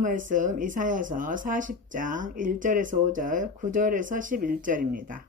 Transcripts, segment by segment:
말씀 이사야서 40장 1절에서 5절, 9절에서 11절입니다.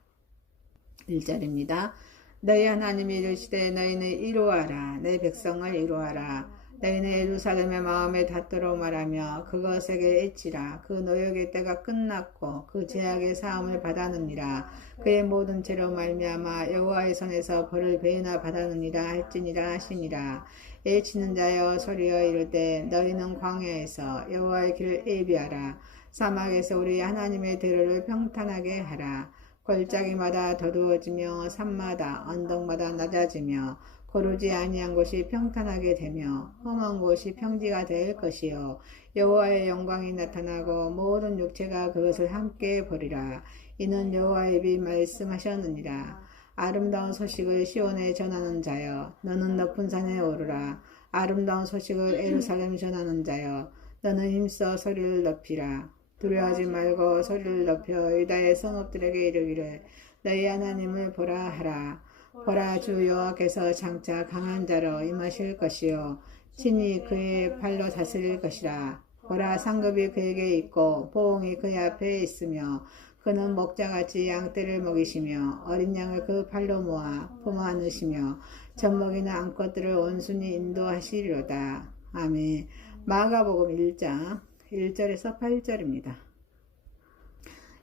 1절입니다. 너희 하나님이 이르시되 너희는 이루어라. 내 백성을 이루어라. 너희는 예루살렘의 마음에 닿도록 말하며 그것에게 애치라. 그 노역의 때가 끝났고 그 제약의 사함을 받았느니라. 그의 모든 죄로 말미암아 여호와의 손에서 벌을 배이나 받았느니라 할지니라 하시니라. 애치는 자여 소리여 이르되 너희는 광야에서 여호와의 길을 예비하라. 사막에서 우리 하나님의 대로를 평탄하게 하라. 골짜기마다 더두어지며 산마다 언덕마다 낮아지며 고르지 아니한 곳이 평탄하게 되며 험한 곳이 평지가 될 것이요 여호와의 영광이 나타나고 모든 육체가 그것을 함께 보리라. 이는 여호와의 입이 말씀하셨느니라. 아름다운 소식을 시온에 전하는 자여 너는 높은 산에 오르라. 아름다운 소식을 예루살렘 전하는 자여 너는 힘써 소리를 높이라. 두려워하지 말고 소리를 높여 유다의 성읍들에게 이르기를 너희 하나님을 보라 하라. 보라, 주 여호와께서 장차 강한 자로 임하실 것이요 친히 그의 팔로 다스릴 것이라. 보라, 상급이 그에게 있고 보응이 그의 앞에 있으며 그는 목자같이 양떼를 먹이시며 어린 양을 그 팔로 모아 품 안으시며 젖먹이는 암컷들을 온순히 인도하시리로다. 아멘. 마가복음 1장 1절에서 8절입니다.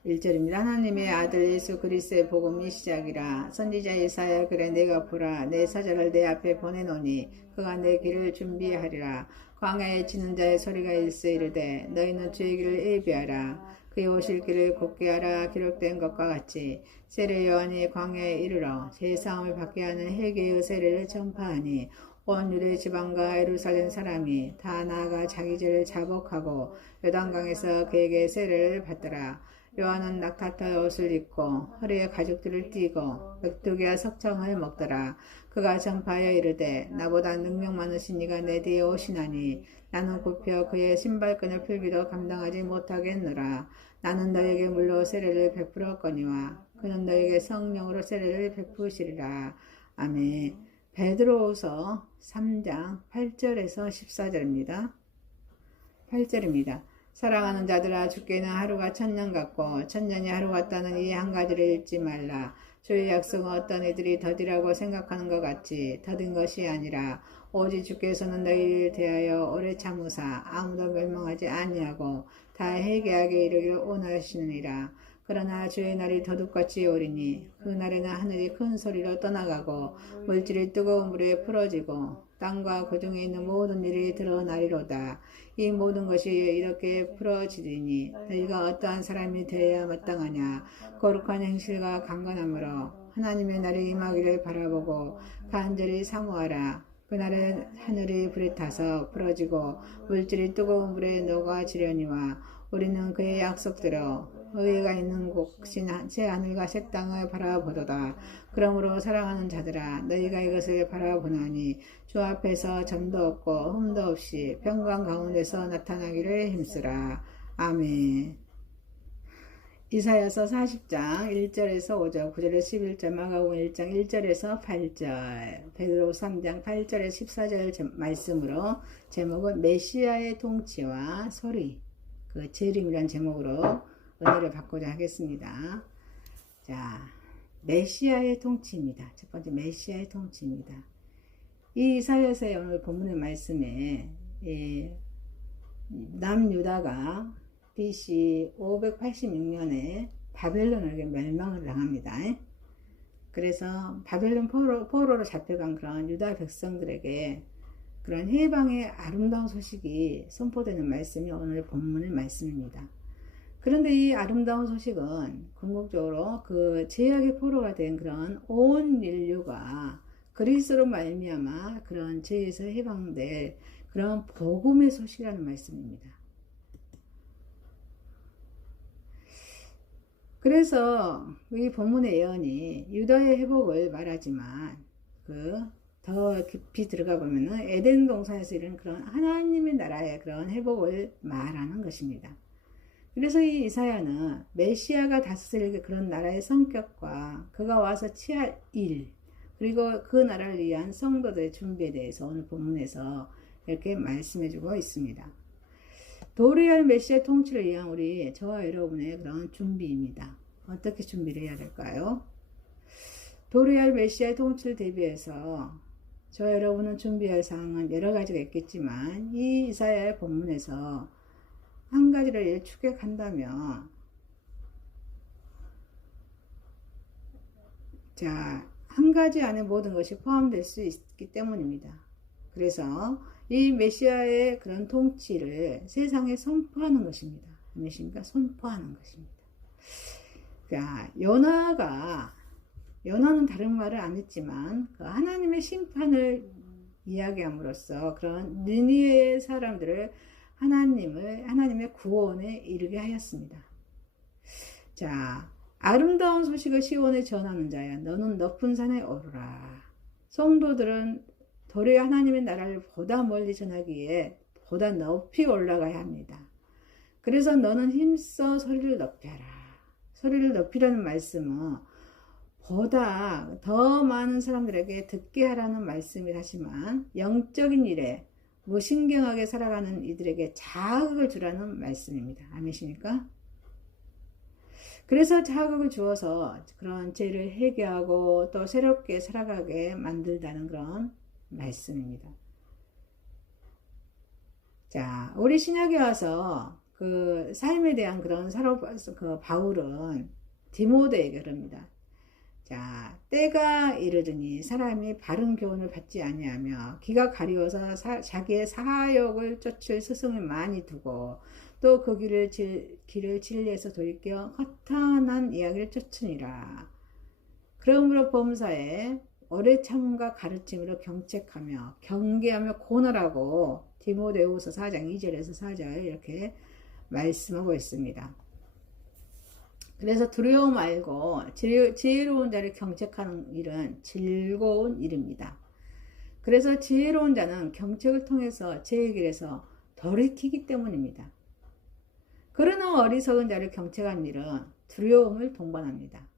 1절입니다. 하나님의 아들 예수 그리스도의 복음이 시작이라. 선지자 이사야 그래 내가 보라 내 사자를 내 앞에 보내노니 그가 내 길을 준비하리라. 광야에 치는 자의 소리가 일세 이르되 너희는 주의 길을 예비하라. 그의 오실 길을 곧게 하라. 기록된 것과 같이 세례 요한이 광야에 이르러 제사함을 받게 하는 회개의 세례를 전파하니 온 유대 지방과 예루살렘 사람이 다 나아가 자기 죄를 자복하고 요단강에서 그에게 세례를 받더라. 요한은 낙타털 옷을 입고 허리에 가죽들을 띠고 백두기와 석청을 먹더라. 그가 전파하여 이르되 나보다 능력 많으신 이가 내 뒤에 오시나니 나는 굽혀 그의 신발끈을 풀기도 감당하지 못하겠노라. 나는 너에게 물로 세례를 베풀었거니와 그는 너에게 성령으로 세례를 베푸시리라. 아멘. 베드로후서 3장 8절에서 14절입니다. 8절입니다. 사랑하는 자들아 주께는 하루가 천년 같고 천년이 하루 같다는 이 한 가지를 잊지 말라. 주의 약속은 어떤 이들이 더디라고 생각하는 것 같이 더딘 것이 아니라 오직 주께서는 너희를 대하여 오래 참으사 아무도 멸망하지 아니하고 다 회개하게 이르기를 원하시느니라. 그러나 주의 날이 더둑같이 오리니 그 날에는 하늘이 큰 소리로 떠나가고 물질이 뜨거운 물에 풀어지고 땅과 그 중에 있는 모든 일이 드러나리로다. 이 모든 것이 이렇게 풀어지리니 너희가 어떠한 사람이 되어야 마땅하냐. 거룩한 행실과 강건함으로 하나님의 날이 임하기를 바라보고 간절히 사모하라. 그날은 하늘이 불에 타서 풀어지고 물질이 뜨거운 물에 녹아지려니와 우리는 그의 약속대로 의가 있는 곳인 새 하늘과 새 땅을 바라보도다. 그러므로 사랑하는 자들아 너희가 이것을 바라보나니 주 앞에서 점도 없고 흠도 없이 평강 가운데서 나타나기를 힘쓰라. 아멘. 이사야서 40장 1절에서 5절, 9절에서 11절, 마가복음 1장 1절에서 8절, 베드로 3장 8절에서 14절 말씀으로 제목은 메시아의 통치와 소리, 그 재림이란 제목으로 은혜를 받고자 하겠습니다. 자, 메시아의 통치입니다. 첫 번째 메시아의 통치입니다. 이 이사야서의 오늘 본문의 말씀에 남유다가 BC 586년에 바벨론에게 멸망을 당합니다. 그래서 바벨론 포로로 잡혀간 그런 유다 백성들에게 그런 해방의 아름다운 소식이 선포되는 말씀이 오늘 본문의 말씀입니다. 그런데 이 아름다운 소식은 궁극적으로 그 죄악의 포로가 된 그런 온 인류가 그리스도로 말미암아 그런 죄에서 해방될 그런 복음의 소식이라는 말씀입니다. 그래서 이 본문의 예언이 유다의 회복을 말하지만 더 깊이 들어가 보면은 에덴 동산에서 이런 그런 하나님의 나라의 그런 회복을 말하는 것입니다. 그래서 이 이사야는 메시아가 다스릴 그런 나라의 성격과 그가 와서 취할 일, 그리고 그 나라를 위한 성도들의 준비에 대해서 오늘 본문에서 이렇게 말씀해 주고 있습니다. 도리어 메시아의 통치를 위한 저와 여러분의 그런 준비입니다. 어떻게 준비를 해야 될까요? 도리어 메시아의 통치를 대비해서 저와 여러분은 준비할 사항은 여러 가지가 있겠지만 이 이사야의 본문에서 한 가지를 추격한다면, 자, 한 가지 안에 모든 것이 포함될 수 있기 때문입니다. 그래서 이 메시아의 그런 통치를 세상에 선포하는 것입니다. 아니십니까? 선포하는 것입니다. 자, 요나는 다른 말을 안 했지만 그 하나님의 심판을 이야기함으로써 그런 느니웨의 사람들을 하나님의 구원에 이르게 하였습니다. 자, 아름다운 소식을 시온에 전하는 자야, 너는 높은 산에 오르라. 성도들은 도리어 하나님의 나라를 보다 멀리 전하기에 보다 높이 올라가야 합니다. 그래서 너는 힘써 소리를 높여라. 소리를 높이라는 말씀은 보다 더 많은 사람들에게 듣게 하라는 말씀이라지만 영적인 일에 무신경하게 살아가는 이들에게 자극을 주라는 말씀입니다. 아멘이십니까? 그래서 자극을 주어서 그런 죄를 회개하고 또 새롭게 살아가게 만들다는 그런 말씀입니다. 자, 우리 신약에 와서 그 삶에 대한 그런 바울은 디모데에게 그럽니다. 자, 때가 이르더니 사람이 바른 교훈을 받지 아니하며 귀가 가리워서 자기의 사욕을 쫓을 스승을 많이 두고 또 그 길을 진리에서 돌이켜 허탄한 이야기를 쫓으니라. 그러므로 범사에 오래 참음과 가르침으로 경책하며 경계하며 고노라고 디모데후서 4장 2절에서 4절 이렇게 말씀하고 있습니다. 그래서 두려워 말고 지혜로운 자를 경책하는 일은 즐거운 일입니다. 그래서 지혜로운 자는 경책을 통해서 죄의 길에서 돌이키기 때문입니다. 그러나 어리석은 자를 경책하는 일은 두려움을 동반합니다.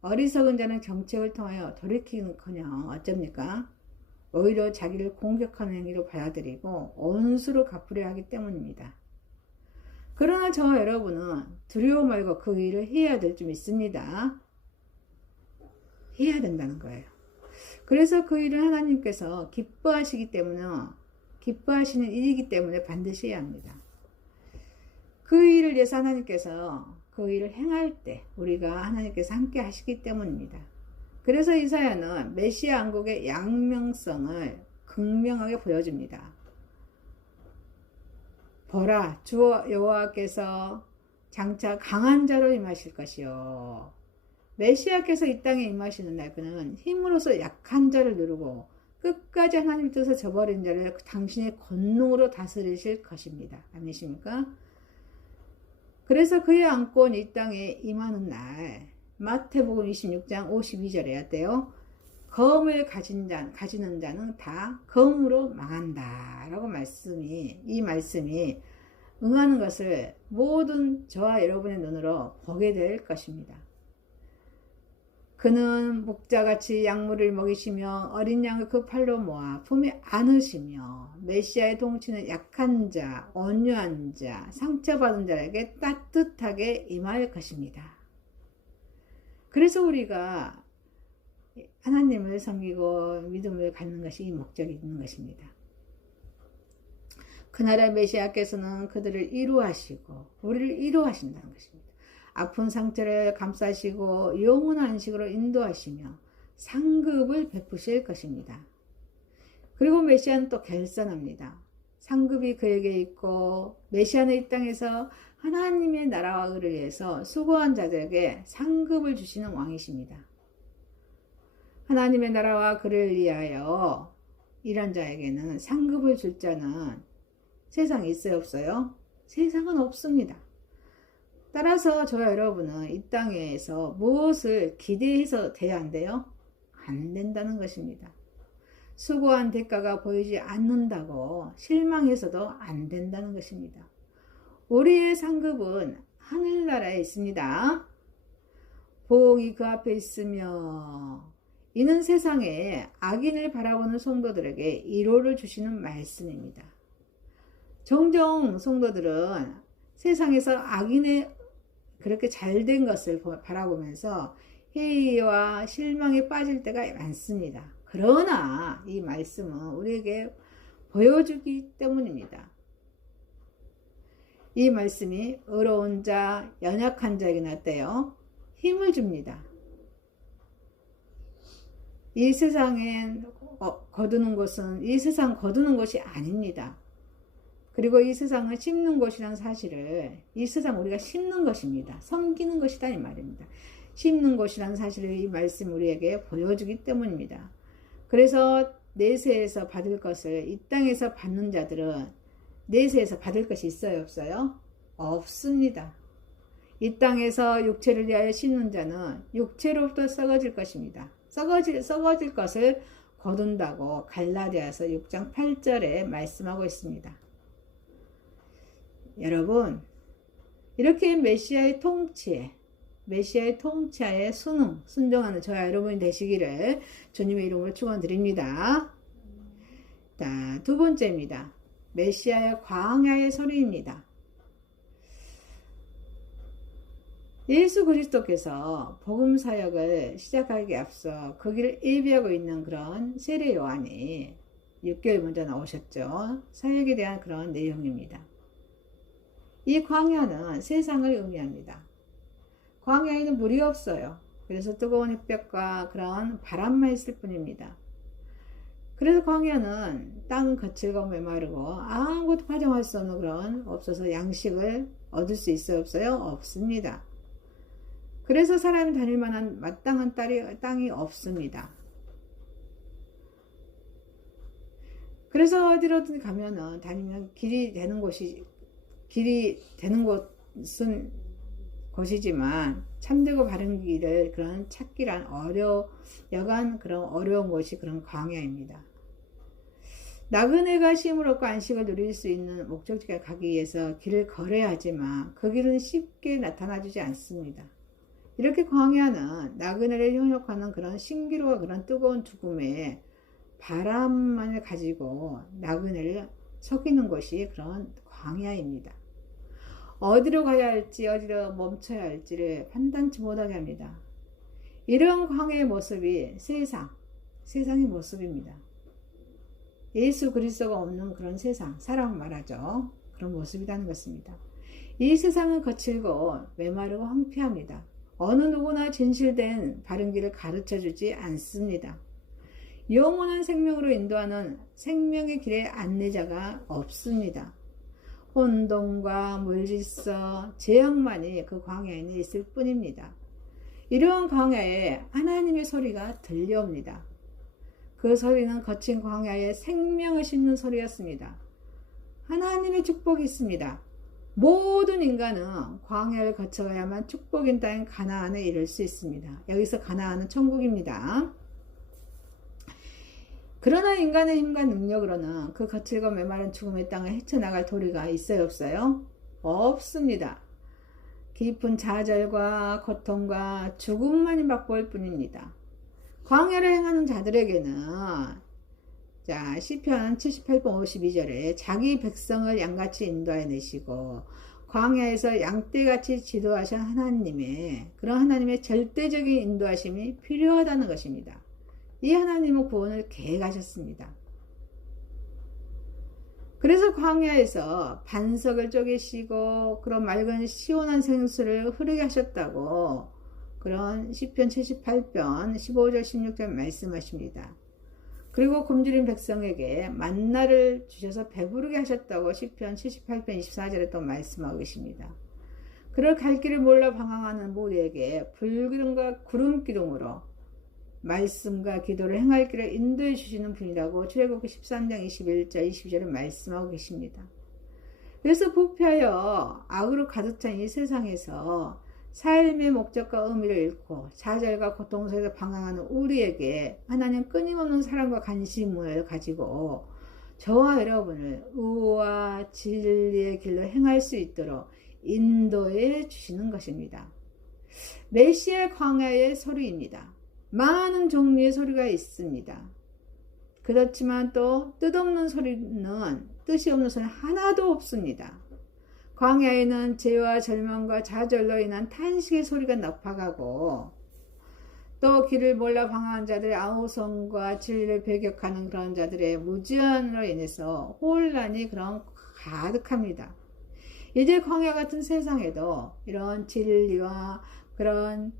어리석은 자는 경책을 통하여 돌이키는커녕 어쩝니까? 오히려 자기를 공격하는 행위로 받아들이고 온수로 갚으려 하기 때문입니다. 그러나 저와 여러분은 두려워 말고 그 일을 해야 될 줄 믿습니다. 해야 된다는 거예요. 그래서 그 일을 하나님께서 기뻐하시기 때문에, 기뻐하시는 일이기 때문에 반드시 해야 합니다. 그 일을 위해서 하나님께서 그 일을 행할 때 우리가 하나님께서 함께 하시기 때문입니다. 그래서 이사야는 메시아 왕국의 양명성을 극명하게 보여줍니다. 보라, 주 여호와께서 장차 강한 자로 임하실 것이요. 메시아께서 이 땅에 임하시는 날 그는 힘으로서 약한 자를 누르고 끝까지 하나님 뜻을 저버린 자를 당신의 권능으로 다스리실 것입니다. 아니십니까? 그래서 그의 안고는 이 땅에 임하는 날, 마태복음 26장 52절에 했대요. 검을 가지는 자는 다 검으로 망한다. 라고 이 말씀이 응하는 것을 모든 저와 여러분의 눈으로 보게 될 것입니다. 그는 목자같이 약물을 먹이시며 어린 양을 그 팔로 모아 품에 안으시며 메시아의 통치는 약한 자, 온유한 자, 상처받은 자에게 따뜻하게 임할 것입니다. 그래서 우리가 하나님을 섬기고 믿음을 갖는 것이 이 목적이 있는 것입니다. 그날의 메시아께서는 그들을 위로하시고 우리를 위로하신다는 것입니다. 아픈 상처를 감싸시고 영원한 안식으로 인도하시며 상급을 베푸실 것입니다. 그리고 메시아는 또 결산합니다. 상급이 그에게 있고 메시아는 이 땅에서 하나님의 나라와 의를 위해서 수고한 자들에게 상급을 주시는 왕이십니다. 하나님의 나라와 그를 위하여 일한 자에게는 상급을 줄 자는 세상에 있어요, 없어요? 세상은 없습니다. 따라서 저와 여러분은 이 땅에서 무엇을 기대해서 돼야 한대요? 안 된다는 것입니다. 수고한 대가가 보이지 않는다고 실망해서도 안 된다는 것입니다. 우리의 상급은 하늘나라에 있습니다. 보응이 그 앞에 있으며 이는 세상에 악인을 바라보는 성도들에게 위로를 주시는 말씀입니다. 종종 성도들은 세상에서 악인의 그렇게 잘된 것을 바라보면서 회의와 실망에 빠질 때가 많습니다. 그러나 이 말씀은 우리에게 보여주기 때문입니다. 이 말씀이 의로운 자, 연약한 자에게 나타요 힘을 줍니다. 이 세상엔 거두는 것은 이 세상 거두는 것이 아닙니다. 그리고 이 세상을 심는 것이라는 사실을 이 세상 우리가 심는 것입니다. 섬기는 것이다 이 말입니다. 심는 것이라는 사실을 이 말씀 우리에게 보여주기 때문입니다. 그래서 내세에서 받을 것을 이 땅에서 받는 자들은 내세에서 받을 것이 있어요 없어요? 없습니다. 이 땅에서 육체를 위하여 심는 자는 육체로부터 썩어질 것입니다. 썩어질 것을 거둔다고 갈라디아서 6장 8절에 말씀하고 있습니다. 여러분, 이렇게 메시아의 통치하에 순종하는 저와 여러분이 되시기를 주님의 이름으로 축원드립니다. 자, 두 번째입니다. 메시아의 광야의 소리입니다. 예수 그리스도께서 복음 사역을 시작하기에 앞서 그 길을 예비하고 있는 그런 세례 요한이 6개월 먼저 나오셨죠. 사역에 대한 그런 내용입니다. 이 광야는 세상을 의미합니다. 광야에는 물이 없어요. 그래서 뜨거운 햇볕과 그런 바람만 있을 뿐입니다. 그래서 광야는 땅은 거칠고 메마르고 아무것도 파종할 수 없는 그런 없어서 양식을 얻을 수 있어요 없어요? 없습니다. 그래서 사람이 다닐 만한 마땅한 땅이 없습니다. 그래서 어디로든 가면은 다니면 길이 되는 곳이지만 참되고 바른 길을 그런 찾기란 여간 그런 어려운 곳이 그런 광야입니다. 나그네가 쉼을 얻고 안식을 누릴 수 있는 목적지에 가기 위해서 길을 걸어야 하지만 그 길은 쉽게 나타나주지 않습니다. 이렇게 광야는 나그네를 현혹하는 그런 신기루와 그런 뜨거운 죽음의 바람만을 가지고 나그네를 속이는 것이 그런 광야입니다. 어디로 가야 할지 어디로 멈춰야 할지를 판단치 못하게 합니다. 이런 광야의 모습이 세상의 모습입니다. 예수 그리스도가 없는 그런 세상, 사람 말하죠. 그런 모습이라는 것입니다. 이 세상은 거칠고 메마르고 황폐합니다. 어느 누구나 진실된 바른 길을 가르쳐주지 않습니다. 영원한 생명으로 인도하는 생명의 길의 안내자가 없습니다. 혼돈과 물질서, 재앙만이 그 광야에는 있을 뿐입니다. 이러한 광야에 하나님의 소리가 들려옵니다. 그 소리는 거친 광야에 생명을 심는 소리였습니다. 하나님의 축복이 있습니다. 모든 인간은 광야를 거쳐야만 축복인 땅인 가나안에 이를 수 있습니다. 여기서 가나안은 천국입니다. 그러나 인간의 힘과 능력으로는 그 거칠고 메마른 죽음의 땅을 헤쳐나갈 도리가 있어요 없어요? 없습니다. 깊은 좌절과 고통과 죽음만이 맛볼 뿐입니다. 광야를 행하는 자들에게는 자, 시편 78편 52절에 자기 백성을 양같이 인도하여 내시고 광야에서 양떼같이 지도하신 그런 하나님의 절대적인 인도하심이 필요하다는 것입니다. 이 하나님은 구원을 계획하셨습니다. 그래서 광야에서 반석을 쪼개시고 그런 맑은 시원한 생수를 흐르게 하셨다고 그런 시편 78편 15절 16절 말씀하십니다. 그리고 굶주린 백성에게 만나를 주셔서 배부르게 하셨다고 시편 78편 24절에 또 말씀하고 계십니다. 그럴 갈 길을 몰라 방황하는 모두에게 불기둥과 구름기둥으로 말씀과 기도를 행할 길을 인도해 주시는 분이라고 출애굽기 13장 21절 22절을 말씀하고 계십니다. 그래서 부패하여 악으로 가득 찬 이 세상에서 삶의 목적과 의미를 잃고 좌절과 고통 속에서 방황하는 우리에게 하나님 끊임없는 사랑과 관심을 가지고 저와 여러분을 의와 진리의 길로 행할 수 있도록 인도해 주시는 것입니다. 메시아 광야의 소리입니다. 많은 종류의 소리가 있습니다. 그렇지만 또 뜻없는 소리는, 뜻이 없는 소리는 하나도 없습니다. 광야에는 죄와 절망과 좌절로 인한 탄식의 소리가 높아가고, 또 길을 몰라 방황한 자들의 아우성과 진리를 배격하는 그런 자들의 무지한으로 인해서 혼란이 그런 가득합니다. 이제 광야 같은 세상에도 이런 진리와 그런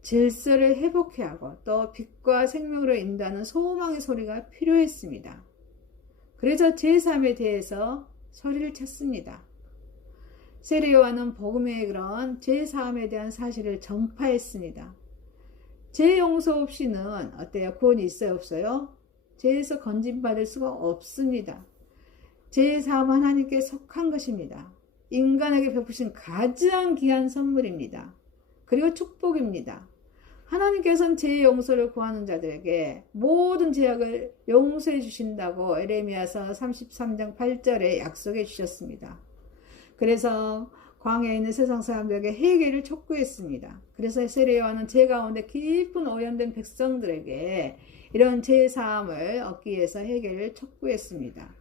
질서를 회복해야 하고 또 빛과 생명으로 인도하는 소망의 소리가 필요했습니다. 그래서 제3에 대해서 소리를 쳤습니다. 세례 요한은 복음의 그런 제3에 대한 사실을 전파했습니다. 죄 용서 없이는 어때요? 구원이 있어요? 없어요? 죄에서 건진받을 수가 없습니다. 제3은 하나님께 속한 것입니다. 인간에게 베푸신 가장 귀한 선물입니다. 그리고 축복입니다. 하나님께서는 죄 용서를 구하는 자들에게 모든 죄악을 용서해 주신다고 에레미야서 33장 8절에 약속해 주셨습니다. 그래서 광야에 있는 세상 사람들에게 회개를 촉구했습니다. 그래서 세례 요한은 죄 가운데 깊은 오염된 백성들에게 이런 죄 사함을 얻기 위해서 회개를 촉구했습니다.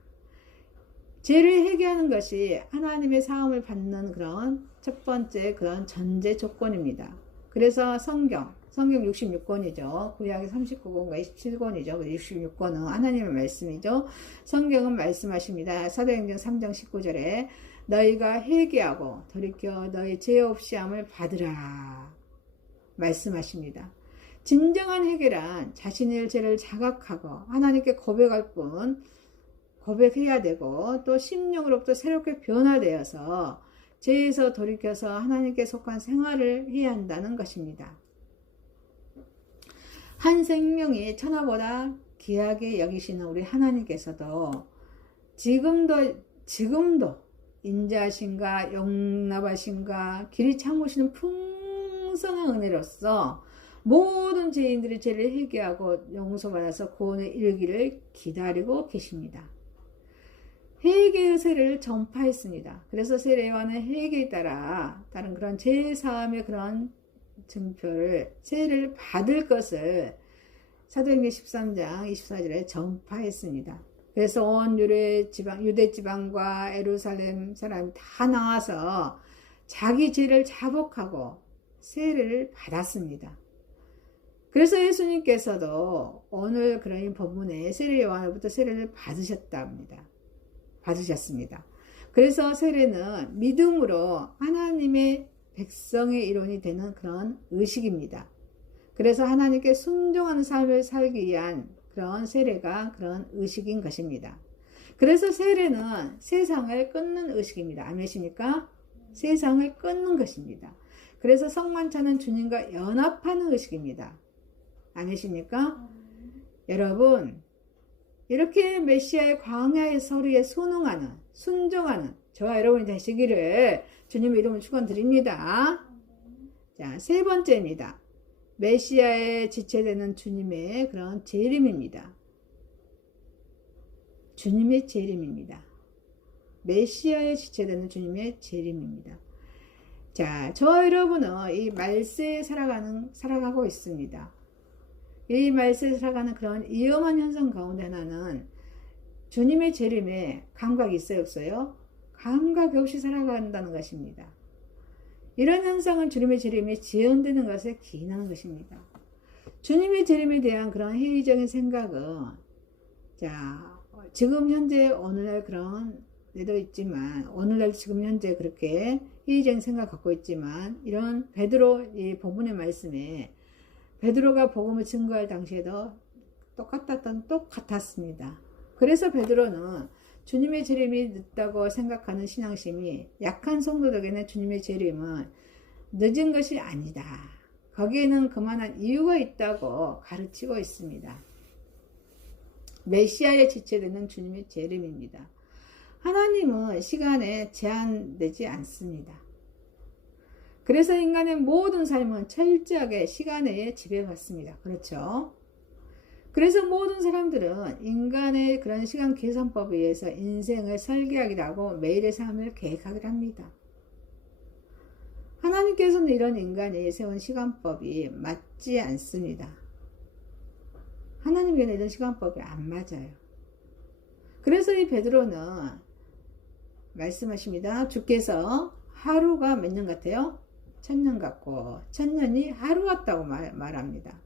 죄를 회개하는 것이 하나님의 사함을 받는 그런 첫 번째 그런 전제 조건입니다. 그래서 성경 66권이죠. 구약이 39권과 27권이죠. 66권은 하나님의 말씀이죠. 성경은 말씀하십니다. 사도행전 3장 19절에 너희가 회개하고 돌이켜 너희 죄 없이 함을 받으라 말씀하십니다. 진정한 회개란 자신의 죄를 자각하고 하나님께 고백할 뿐 고백해야 되고 또 심령으로부터 새롭게 변화되어서 죄에서 돌이켜서 하나님께 속한 생활을 해야 한다는 것입니다. 한 생명이 천하보다 귀하게 여기시는 우리 하나님께서도 지금도 인자하신가 용납하신가 길이 참으시는 풍성한 은혜로서 모든 죄인들의 죄를 회개하고 용서받아서 구원에 이르기를 기다리고 계십니다. 회개의 세례를 전파했습니다. 그래서 세례 요한은 회개에 따른 그런 죄 사함의 그런 증표를 세례를 받을 것을 사도행전 13장 24절에 전파했습니다. 그래서 온 유대 지방과 예루살렘 사람이 다 나와서 자기 죄를 자복하고 세례를 받았습니다. 그래서 예수님께서도 오늘 그런 본문에 세례 요한으로부터 세례를 받으셨습니다. 그래서 세례는 믿음으로 하나님의 백성의 일원이 되는 그런 의식입니다. 그래서 하나님께 순종하는 삶을 살기 위한 그런 세례가 그런 의식인 것입니다. 그래서 세례는 세상을 끊는 의식입니다. 아멘이십니까? 세상을 끊는 것입니다. 그래서 성만찬은 주님과 연합하는 의식입니다. 아멘이십니까? 여러분, 이렇게 메시아의 광야의 소리에 순종하는 저와 여러분이 되시기를 주님의 이름으로 축원드립니다. 자, 세 번째입니다. 메시아의 지체되는 주님의 그런 재림입니다. 주님의 재림입니다. 메시아의 지체되는 주님의 재림입니다. 자, 저와 여러분은 이 말세에 살아가고 있습니다. 이 말세에 살아가는 그런 위험한 현상 가운데 하나는 주님의 재림에 감각이 있어요, 없어요? 감각 없이 살아간다는 것입니다. 이런 현상은 주님의 재림이 지연되는 것에 기인하는 것입니다. 주님의 재림에 대한 그런 회의적인 생각은 자, 지금 현재 오늘날 그런 데도 있지만 오늘날 지금 현재 그렇게 회의적인 생각 갖고 있지만 이런 베드로 이 본문의 말씀에 베드로가 복음을 증거할 당시에도 똑같았습니다. 그래서 베드로는 주님의 재림이 늦다고 생각하는 신앙심이 약한 성도들에게는 주님의 재림은 늦은 것이 아니다. 거기에는 그만한 이유가 있다고 가르치고 있습니다. 메시아에 지체되는 주님의 재림입니다. 하나님은 시간에 제한되지 않습니다. 그래서 인간의 모든 삶은 철저하게 시간에 지배받습니다. 그렇죠? 그래서 모든 사람들은 인간의 그런 시간 계산법에 의해서 인생을 설계하기도 하고 매일의 삶을 계획하기도 합니다. 하나님께서는 이런 인간이 세운 시간법이 맞지 않습니다. 하나님께는 이런 시간법이 안 맞아요. 그래서 이 베드로는 말씀하십니다. 주께서 하루가 몇 년 같아요? 1000년 같고 1000년이 하루 같다고 말합니다.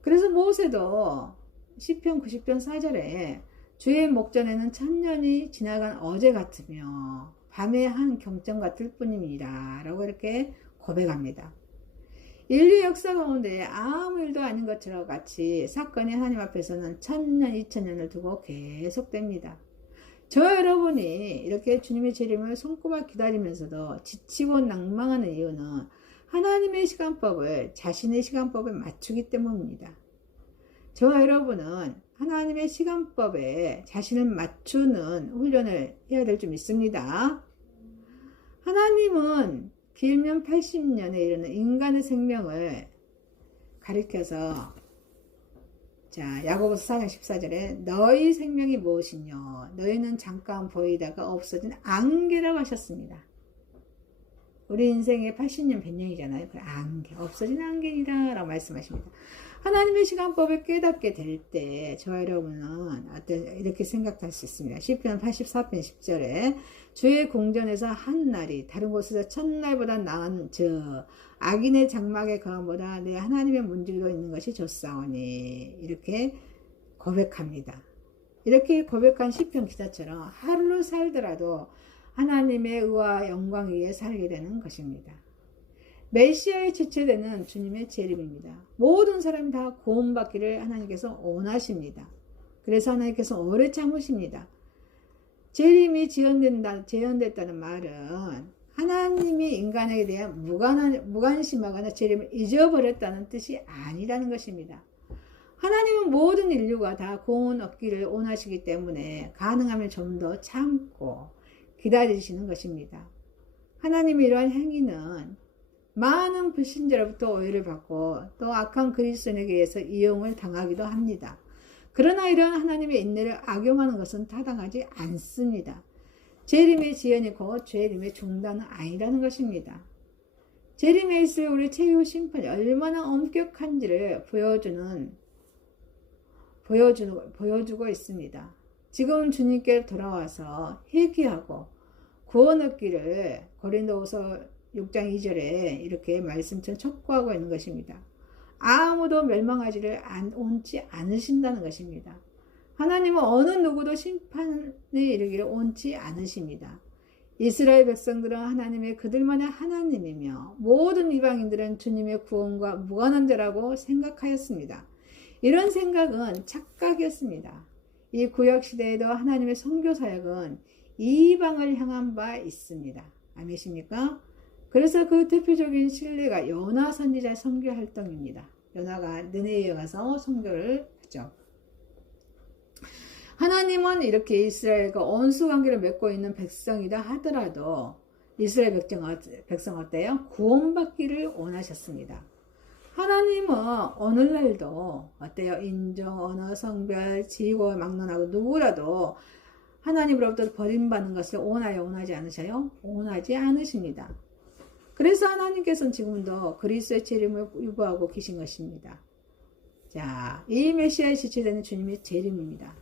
그래서 모세도 시편 90편 4절에 주의 목전에는 1000년이 지나간 어제 같으며 밤의 한 경점 같을 뿐입니다 라고 이렇게 고백합니다. 인류 역사 가운데 아무 일도 아닌 것처럼 같이 사건이 하나님 앞에서는 1000년 2000년을 두고 계속됩니다. 저 여러분이 이렇게 주님의 재림을 손꼽아 기다리면서도 지치고 낭망하는 이유는 하나님의 시간법을 자신의 시간법에 맞추기 때문입니다. 저와 여러분은 하나님의 시간법에 자신을 맞추는 훈련을 해야 될 줄 믿습니다. 하나님은 길면 80년에 이르는 인간의 생명을 가리켜서 야고보서 4장 14절에 너희 생명이 무엇이뇨 너희는 잠깐 보이다가 없어진 안개라고 하셨습니다. 우리 인생의 80년 100년이잖아요. 그 안개, 없어진 안개이다 라고 말씀하십니다. 하나님의 시간법을 깨닫게 될 때 저와 여러분은 이렇게 생각할 수 있습니다. 시편 84편 10절에 주의 궁전에서 한 날이 다른 곳에서 천날보다 나은 저 악인의 장막의 거함보다 내 하나님의 문지기로 있는 것이 좋사오니 이렇게 고백합니다. 이렇게 고백한 시편 기자처럼 하루를 살더라도 하나님의 의와 영광 위에 살게 되는 것입니다. 메시아의 지체되는 주님의 재림입니다. 모든 사람이 다 구원받기를 하나님께서 원하십니다. 그래서 하나님께서 오래 참으십니다. 재림이 재현됐다는 말은 하나님이 인간에게 대한 무관심하거나 재림을 잊어버렸다는 뜻이 아니라는 것입니다. 하나님은 모든 인류가 다 구원 얻기를 원하시기 때문에 가능하면 좀 더 참고 기다리시는 것입니다. 하나님의 이러한 행위는 많은 불신자로부터 오해를 받고 또 악한 그리스도인에게 의해서 이용을 당하기도 합니다. 그러나 이런 하나님의 인내를 악용하는 것은 타당하지 않습니다. 재림의 지연이 곧 재림의 중단은 아니라는 것입니다. 재림에 있을 우리 최후 심판이 얼마나 엄격한지를 보여주고 있습니다. 지금 주님께 돌아와서 회개하고 구원 얻기를 고린도후서 6장 2절에 이렇게 말씀처럼 촉구하고 있는 것입니다. 아무도 멸망하지를 원치 않으신다는 것입니다. 하나님은 어느 누구도 심판에 이르기를 원치 않으십니다. 이스라엘 백성들은 하나님의 그들만의 하나님이며 모든 이방인들은 주님의 구원과 무관한 자라고 생각하였습니다. 이런 생각은 착각이었습니다. 이 구약시대에도 하나님의 선교 사역은 이방을 향한 바 있습니다. 아멘이십니까? 그래서 그 대표적인 신뢰가 요나 선지자의 선교 활동입니다. 요나가 느네웨에 가서 선교를 하죠. 하나님은 이렇게 이스라엘과 온수 관계를 맺고 있는 백성이다 하더라도 이스라엘 백성 어때요? 구원받기를 원하셨습니다. 하나님은 오늘날도 어때요? 인종, 언어, 성별, 지고 막론하고 누구라도 하나님으로부터 버림받는 것을 원하지 않으셔요? 원하지 않으십니다. 그래서 하나님께서는 지금도 그리스도의 재림을 유보하고 계신 것입니다. 자, 이 메시아에 지체되는 주님의 재림입니다.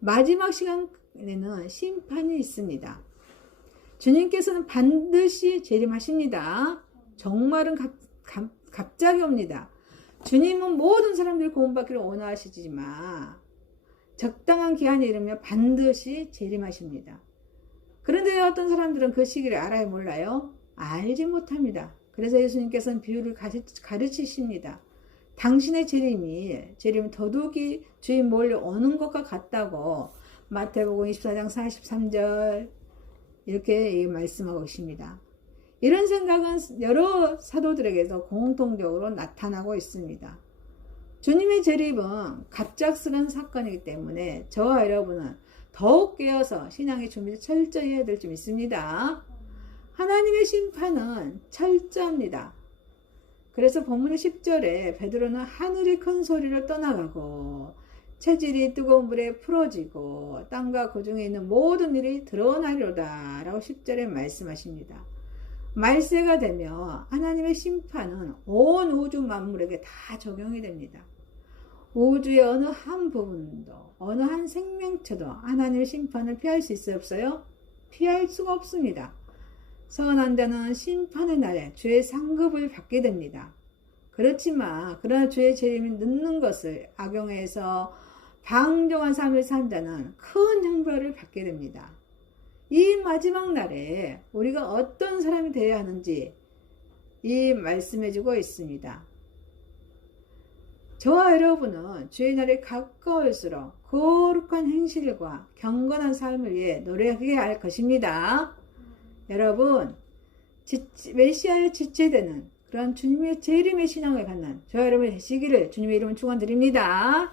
마지막 시간에는 심판이 있습니다. 주님께서는 반드시 재림하십니다. 정말은 갑자기 옵니다. 주님은 모든 사람들이 구원받기를 원하시지만 적당한 기한이 이르면 반드시 재림하십니다. 그런데 어떤 사람들은 그 시기를 알아요, 몰라요? 알지 못합니다. 그래서 예수님께서는 비유를 가르치십니다. 당신의 재림 더욱이 주인 몰려 오는 것과 같다고 마태복음 24장 43절 이렇게 말씀하고 계십니다. 이런 생각은 여러 사도들에게서 공통적으로 나타나고 있습니다. 주님의 재림은 갑작스러운 사건이기 때문에 저와 여러분은 더욱 깨어서 신앙의 준비를 철저히 해야 될 줄 믿습니다. 하나님의 심판은 철저합니다. 그래서 본문의 10절에 베드로는 하늘이 큰 소리로 떠나가고 체질이 뜨거운 불에 풀어지고 땅과 그 중에 있는 모든 일이 드러나리로다 라고 10절에 말씀하십니다. 말세가 되며 하나님의 심판은 온 우주 만물에게 다 적용이 됩니다. 우주의 어느 한 부분도, 어느 한 생명체도 하나님의 심판을 피할 수 있어요, 없어요? 피할 수가 없습니다. 선한 자는 심판의 날에 주의 상급을 받게 됩니다. 그렇지만 그러나 주의 재림이 늦는 것을 악용해서 방종한 삶을 산 자는 큰 형벌을 받게 됩니다. 이 마지막 날에 우리가 어떤 사람이 되어야 하는지 이 말씀해주고 있습니다. 저와 여러분은 주의 날이 가까울수록 거룩한 행실과 경건한 삶을 위해 노력해야 할 것입니다. 여러분, 메시아에 지체되는 그런 주님의 재림의 신앙을 갖는 저와 여러분 되시기를 주님의 이름으로 축원드립니다.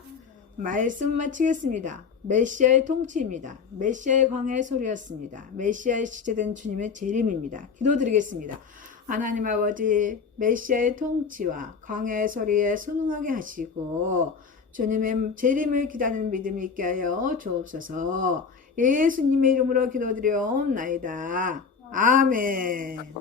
말씀 마치겠습니다. 메시아의 통치입니다. 메시아의 광야의 소리였습니다. 메시아에 지체된 주님의 재림입니다. 기도드리겠습니다. 하나님 아버지, 메시아의 통치와 광야의 소리에 순응하게 하시고 주님의 재림을 기다리는 믿음이 있게 하여 주옵소서. 예수님의 이름으로 기도드려옵나이다. 아멘.